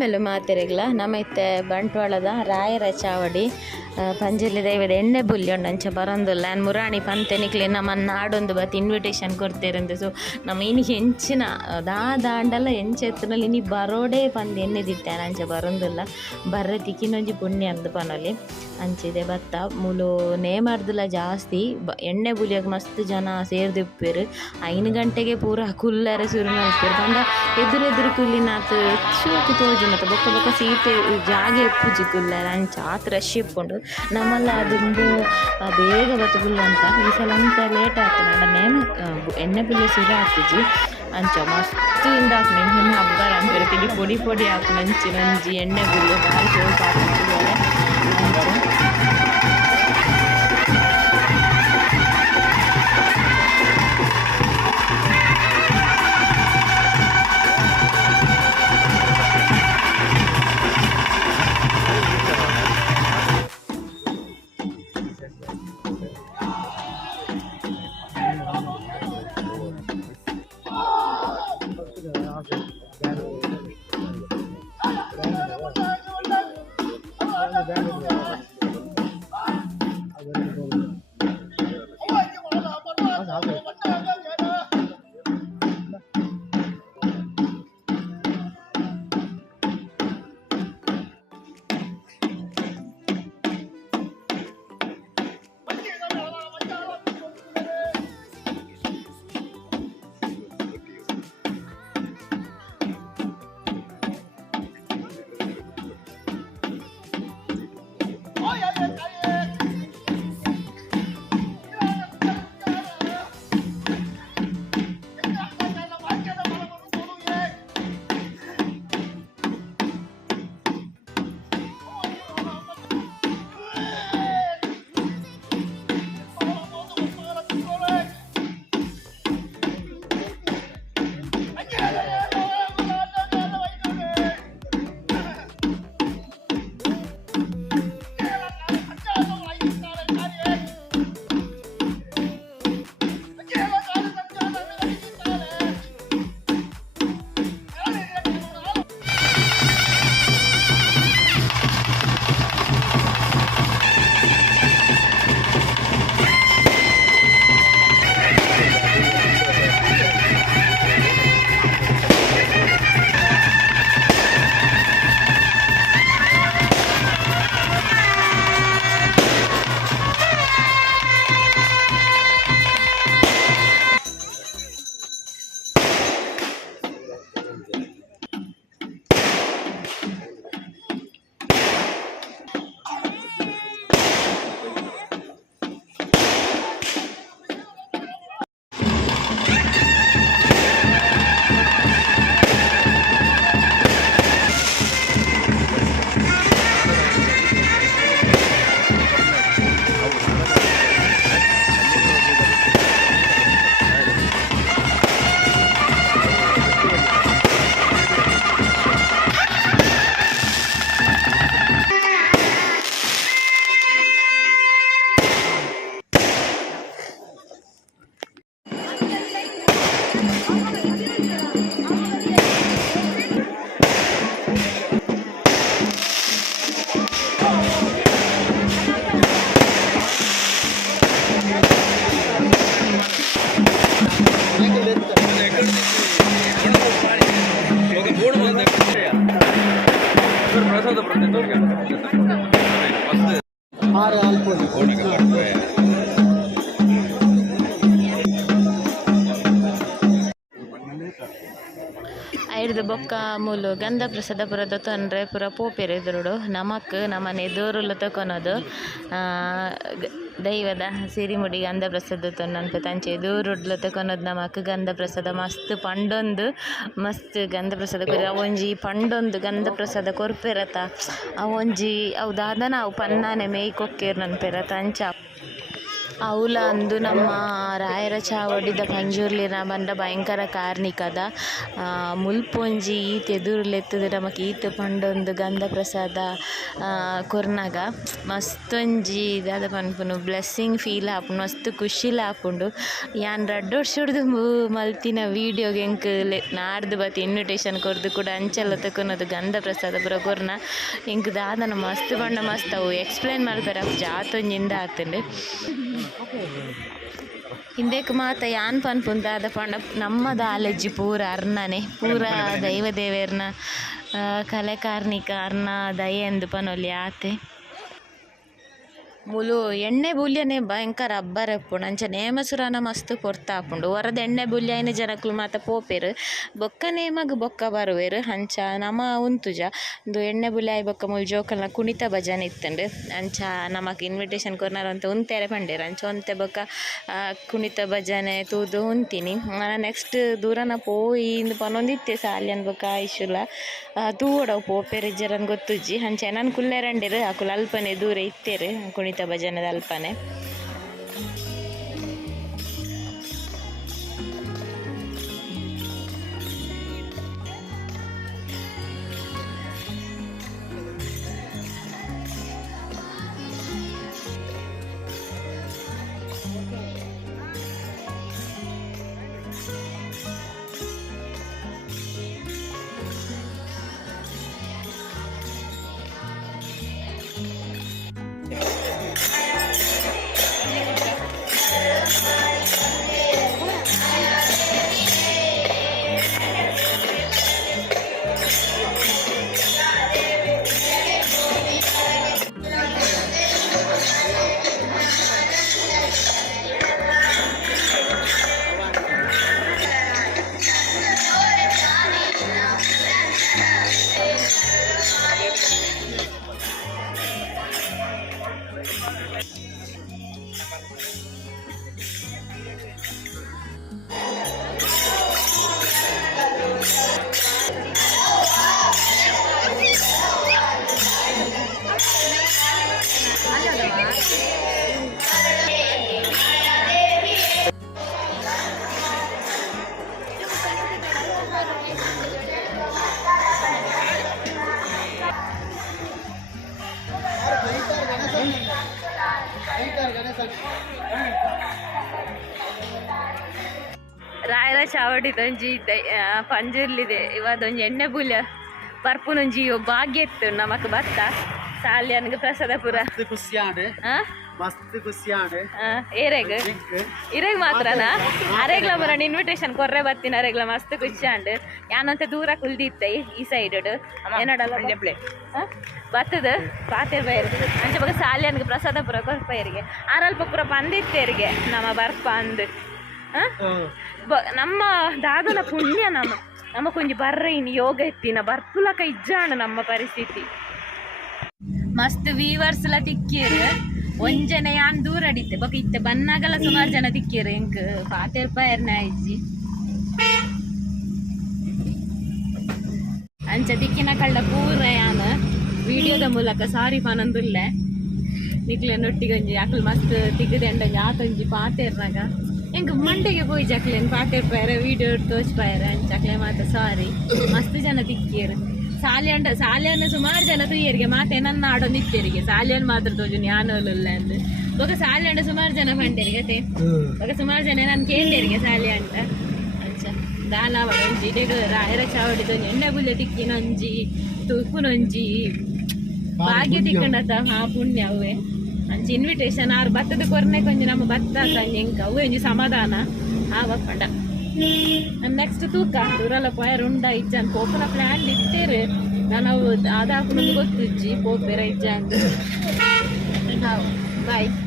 ಮೇಲು ಮಾತೆರೆಗ್ಲ ನಮ್ಮ ಇತ್ತೆ ಬಂಟ್ವಾಳದ ರಾಯರ ಚಾವಡಿ ಪಂಜಲಿ ದೈವದ ಎಣ್ಣೆ ಬುಲ್ಲಿ ಅಂಚ ಬರೋಂದಿಲ್ಲ ನಾನು ಮುರಾಣಿ ಪಂತೆನಿಕ್ಲಿ ನಮ್ಮ ನಾಡೊಂದು ಬತ್ತು ಇನ್ವಿಟೇಷನ್ ಕೊಡ್ತೇರಂತೆ. ಸೊ ನಮ್ಮ ಇನಿ ಹೆಂಚಿನ ದಾಂಡಲ್ಲ ಹೆಂಚೆತ್ತಿನಲ್ಲಿ ಇನಿ ಬರೋಡೇ ಪಂದು ಎಣ್ಣೆ ದಿಟ್ಟೆ ಅಂಚ ಬರೋಂದಿಲ್ಲ ಬರ್ರೆ ತಿಕ್ಕಿನೊಂಜಿ ಪುಣ್ಯ ಅಂದು ಪನೊಲಿ ಅಂಚಿದೆ ಬತ್ತ ಮುಲು ನೇಮರ್ದಿಲ್ಲ ಜಾಸ್ತಿ ಎಣ್ಣೆ ಬುಲಿಯಾಗ ಮಸ್ತ್ ಜನ ಸೇರ್ದಿಪ್ಪೇರು 5 ಗಂಟೆಗೆ ಪೂರ ಕುಲ್ಲರೆ ಶುರು ಮಾಡ್ತಾರೆ ಬಂದ ಎದುರೆದುರು ಕುಲ್ಲಿನಾತು ಶೋಕು ತೋಜು ಮತ್ತು ಬೊಕ್ಕ ಬೊಕ್ಕ ಸೀಟೆ ಜಾಗೆ ಪೂಜಿ ಕುಲ್ಲರೆ ಅಂಚ ಆತ ರಶ್ ಇಪ್ಕೊಂಡು ನಮ್ಮಲ್ಲ ಅದೊಂದು ಬೇಗ ಬತ್ತುಗುಲ್ಲ ಅಂತ ಈ ಸಲ ಅಂತ ಲೇಟ್ ಆಗ್ತದೆ ಅಂಡ ನೇಮ್ ಎಣ್ಣೆ ಬುಲ್ಲಿ ಶುರು ಆಗ್ತಿಜಿ ಅಂಚ ಮಸ್ತ್ ಇಂದ ಹಾಕ್ನೆ ಹೆಣ್ಣು ಹಬ್ಬರ ಅಂತಿರ್ತೀವಿ ಪೊಡಿ ಪೊಡಿ ಹಾಕು ನಂಚಿ ಎಣ್ಣೆ ಬುಲ್ಲಿ ಭಾರಿ ಶೋಕು ಹಾಕ್ತಿದ್ದಾರೆ ಅಂಚ ಐರ್ದು ಬೊಕ್ಕ ಮೂಲು ಗಂಧ ಪ್ರಸಾದ ಪುರದ ತೊಂದರೆ ಪುರ ಪೋಪೆರೆದುರುಡು ನಮಕ್ ನಮ್ಮನೆ ಎದುರುಲ್ಲ ತಕೊನೋದು ದೈವದ ಸಿರಿಮುಡಿ ಗಂಧ ಪ್ರಸಾದ ತೊನ್ನನ್ಪೆ ತಂಚೆ ದೂರುಡ್ಲ ತಕೊನೋದು ನಮಕ್ ಗಂಧ ಪ್ರಸಾದ ಮಸ್ತ್ ಪಂಡೊಂದು ಮಸ್ತ್ ಗಂಧ ಪ್ರಸಾದ ಕೊರಿ ಅವೊಂಜಿ ಪಂಡೊಂದು ಗಂಧ ಪ್ರಸಾದ ಕೊರ್ಪೆರತ ಅವೊಂಜಿ ಅವು ದಾದನ ಅವು ಪನ್ನಾನೆ ಮೇಯ್ ಕೊಕ್ಕೇರು ನನ್ಪೆರತ ಅಂಚ ಅವಲ ಅಂದು ನಮ್ಮ ರಾಯರ ಚಾವಡಿದ ಪಂಜುರ್ಲಿನ ಬಂದ ಭಯಂಕರ ಕಾರ್ಣಿಕದ ಮುಲ್ಪೊಂಜಿ ಈತ್ ಎದುರುಲೆತ್ತದ ನಮಕ್ ಈತ್ ಪಂಡೊಂದು ಗಂಧ ಪ್ರಸಾದ ಕೊರ್ನಾಗ ಮಸ್ತೊಂಜಿ ದಾದ ಪನ್ಪುನು ಬ್ಲೆಸ್ಸಿಂಗ್ ಫೀಲ್ ಆಪುಂಡು ಮಸ್ತ್ ಖುಷಿಲ ಆಪುಂಡು ಯಾನ್ ರಡ್ಡೊಡ್ಸುಡ್ದು ಮಲ್ತಿನ ವೀಡಿಯೋಗೆ ಎಂಕ್ ನಾಡ್ದು ಬತ್ತಿ ಇನ್ವಿಟೇಷನ್ ಕೊರ್ದು ಕೂಡ ಅಂಚೆಲ್ಲ ತಕೊನದು ಗಂಧ ಪ್ರಸಾದ ಪೂರ ಕೊರ್ನ ಎಂಕ್ ದಾದನ ಮಸ್ತ್ ಪಂಡ ಮಸ್ತ್ ಅವು ಎಕ್ಸ್ಪ್ಲೇನ್ ಮಲ್ಪೆರ ಜಾತೊಂಜಿಂದ ಆತುಂಡು ಹಿಂದೆಕ್ ಮಾತ ಯಾನ್ ಪನ್ಪುಂದ ಅದ ಪಂಡ ನಮ್ಮ ದಾಲೆಜ್ಜಿ ಪೂರ ಅರ್ನನೆ ಪೂರ ದೈವ ದೇವೇರ್ನ ಕಲೆ ಕಾರ್ಣಿಕ ಅರ್ನ ದಯೆ ಎಂದು ಪನೊಲಿ ಆತೆ ಮುಲು ಎಣ್ಣೆ ಬುಲ್ಯನೆ ಭಯಂಕರ ಅಬ್ಬರಪ್ಪುಂಡು ಅಂಚ ನೇಮಸುರಾನ ಮಸ್ತ್ ಕೊರ್ತಾಪುಂಡು ವರದ ಎಣ್ಣೆ ಬುಲ್ಯಾಯಿನ ಜನಕ್ಕುಲು ಮಾತ ಪೋಪೆರ್ ಬೊಕ್ಕ ನೇಮಗ್ ಬೊಕ್ಕ ಬರುವೆರ್ ಅಂಚ ನಮ ಉಂತುಜ ಇಂದು ಎಣ್ಣೆ ಬುಲ್ಯಾಯಿ ಬೊಕ್ಕ ಮುಲ್ ಜೋಕಲ್ನ ಕುಣಿತ ಭಜನೆ ಇತ್ತಂಡು ಅಂಚ ನಮಕ್ ಇನ್ವಿಟೇಷನ್ ಕೊರ್ನಾರ ಅಂತ ಉಂತೆರೆ ಪಂಡೇರು ಅಂಚ ಒಂತೆ ಬೊಕ್ಕ ಕುಣಿತ ಭಜನೆ ತೂದು ಉಂತೀನಿ ನೆಕ್ಸ್ಟ್ ದೂರನ ಪೋಯಿ ಇಂದು ಪನೊಂದಿತ್ತೆ ಸಾಲ್ಯನ್ ಬೊಕ್ಕ ಆಯಿಶುಲ ತೂವೊಡವು ಪೋಪೆರ್ ಇಜ್ಜರನ್ ಗೊತ್ತುಜ್ಜಿ ಅಂಚ ಎನನ್ ಕುಲ್ಲೆರಂಡೇರು ಅಕುಲು ಅಲ್ಪನೆ ದೂರ ಇತ್ತೇರು ಕುಣಿತ ಭಜನದ ಅಲ್ಪನೆ ರಾಯರ ಚಾವಡಿದೊಂಜಿ ಪಂಜುರ್ಲಿದೆ ಇವದೊಂಜಿ ಎಣ್ಣೆ ಬುಲ್ಯ ಬರ್ಪುನೊಂಜಿ ಭಾಗ್ಯ ಇತ್ತು ನಮಕ್ ಬತ್ತ ಸಾಲ್ಯನ್ಗ ಪ್ರಸಾದ ಪೂರ ಮಸ್ತ್ ಖುಷಿಯಾಡೆ ಏರೆಗ್ ಇರೆಗ್ ಮಾತ್ರನಾ ಅರೆಗ್ಲ ಬರೋಣ ಇನ್ವಿಟೇಷನ್ ಕೊರ್ರೆ ಬರ್ತೀನಿ ಅರೆಗ್ಲ ಮಸ್ತ್ ಖುಷಿಯಾಂಡ್ ಯಾನಂತ ದೂರ ಕುಲ್ದಿತ್ತೆ ಈ ಸೈಡ್ ಏನಡಲ್ಲ ಬತ್ತದ ಪಾತೆ ಬೈರ್ ಅಂಚ ಬಗ ಸಾಲ್ಯನ್ಗೆ ಪ್ರಸಾದ ಪೂರ ಕೊರ್ಪೈರಿಗೆ ಆರಲ್ಪ ಪೂರ ಬಂದಿತ್ತೇರಿಗೆ ನಮ್ಮ ಬರ್ಪ ಅಂದ್ ನಮ್ಮ ದಾದನ ಪುಣ್ಯ ನಮ್ಮ ಕೊಂಚ ಬರ್ರೆ ಇನ್ನು ಯೋಗ ಎತ್ತಿನ ಬರ್ಪುಲಕ ಇಜ್ಜಾಣ ನಮ್ಮ ಪರಿಸ್ಥಿತಿ ಮಸ್ತ್ ವೀವರ್ಸ್ ಲ ತಿಕ್ಕೇರು ಒಂಜನೆ ಯಾನ್ ದೂರ ಅಡಿತ್ತೆ ಬೊಕ ಇತ್ತೆ ಬನ್ನಾಗಲ ಸುಮಾರು ಜನ ತಿಕ್ಕೇರು ಎಂಕ್ ಪಾತೆರ್ ಪೈರ್ನ ಇಜ್ಜಿ ಅಂಚ ತಿಕ್ಕಿನ ಕಳ್ಳ ಪೂರ ಯಾನ್ ವಿಡಿಯೋದ ಮೂಲಕ ಸಾರಿ ಪನಂದುಲ್ಲೆ ನಿಕ್ಲೆನೊಟ್ಟಿಗೊಂಜಿ ಅಕ್ಲು ಮಸ್ತ್ ತಿಕ್ಕದೆಂಡೊಂಜಿ ಆತೊಂಜಿ ಪಾತೆರ್ನಾಗ ಎಂಕ್ ಮಂಡೆಗೆ ಪೋಯಿ ಜಕ್ಲೆನ್ ಪಾತೆರ್ ಪೈರ ವಿಡಿಯೋ ತೋಚ್ಪೈರ ಅಂಚಕ್ಲೆ ಮಾತ ಸಾರಿ ಮಸ್ತ್ ಜನ ತಿಕ್ಕೇರು ಸಾಲ್ಯನ್ನ ಸುಮಾರು ಜನ ತುಯ್ಯರಿಗೆ ಮಾತೆ ನನ್ನ ಆಡೋದು ಇತ್ತೇರಿಗೆ ಸಾಲ್ಯನ್ ಮಾತ್ರ ತೋಜು ಯಾನೋಲ್ಲ ಅಂದ್ ಬೊಕ ಸಾಲ್ಯಂಡ ಸುಮಾರು ಜನ ಬಂಡೇರಿಗೆ ಅತೆ ಬೊಕ ಸುಮಾರು ಜನ ನಾನು ಕೇಳಿರಿಗೆ ಸಾಲ್ಯ ಅಂತ ಅಂಚ ದಾಲಾವಳ ಒಂಜಿ ರಾಯರ ಚಾವಡಿದೊಂಜಿ ಎಣ್ಣೆ ಬುಲ್ಲೆ ತಿಕ್ಕಿನೊಂಜಿ ತುಪ್ಪುನೊಂಜಿ ಭಾಗ್ಯ ತಿಕ್ಕಂಡತ ಹಾ ಪುಣ್ಯ ಅವೇ ಅಂಚ ಇನ್ವಿಟೇಷನ್ ಆರು ಭತ್ತದ ಕೊರ್ನೆ ಕೊಂಚ ನಮ್ಮ ಭತ್ತ ಎಂಕ ಅವು ಒಂಜಿ ಸಮಾಧಾನ ಆವಪ್ಪಂಡ ನೆಕ್ಸ್ಟ್ ತೂಕ ದೂರಲ್ಲ ಪೋಯರ್ ಉಂಡ ಇಜ್ಜನ್ ಪೋಪುನ ಪ್ಲಾನ್ ಇತ್ತೇರು ನಾನು ಅದಾಕು ಗೊತ್ತಿಜ್ಜಿ ಪೋಪೆರ ಇಜ್ಜ ಅಂದ್ ಬಾಯ್.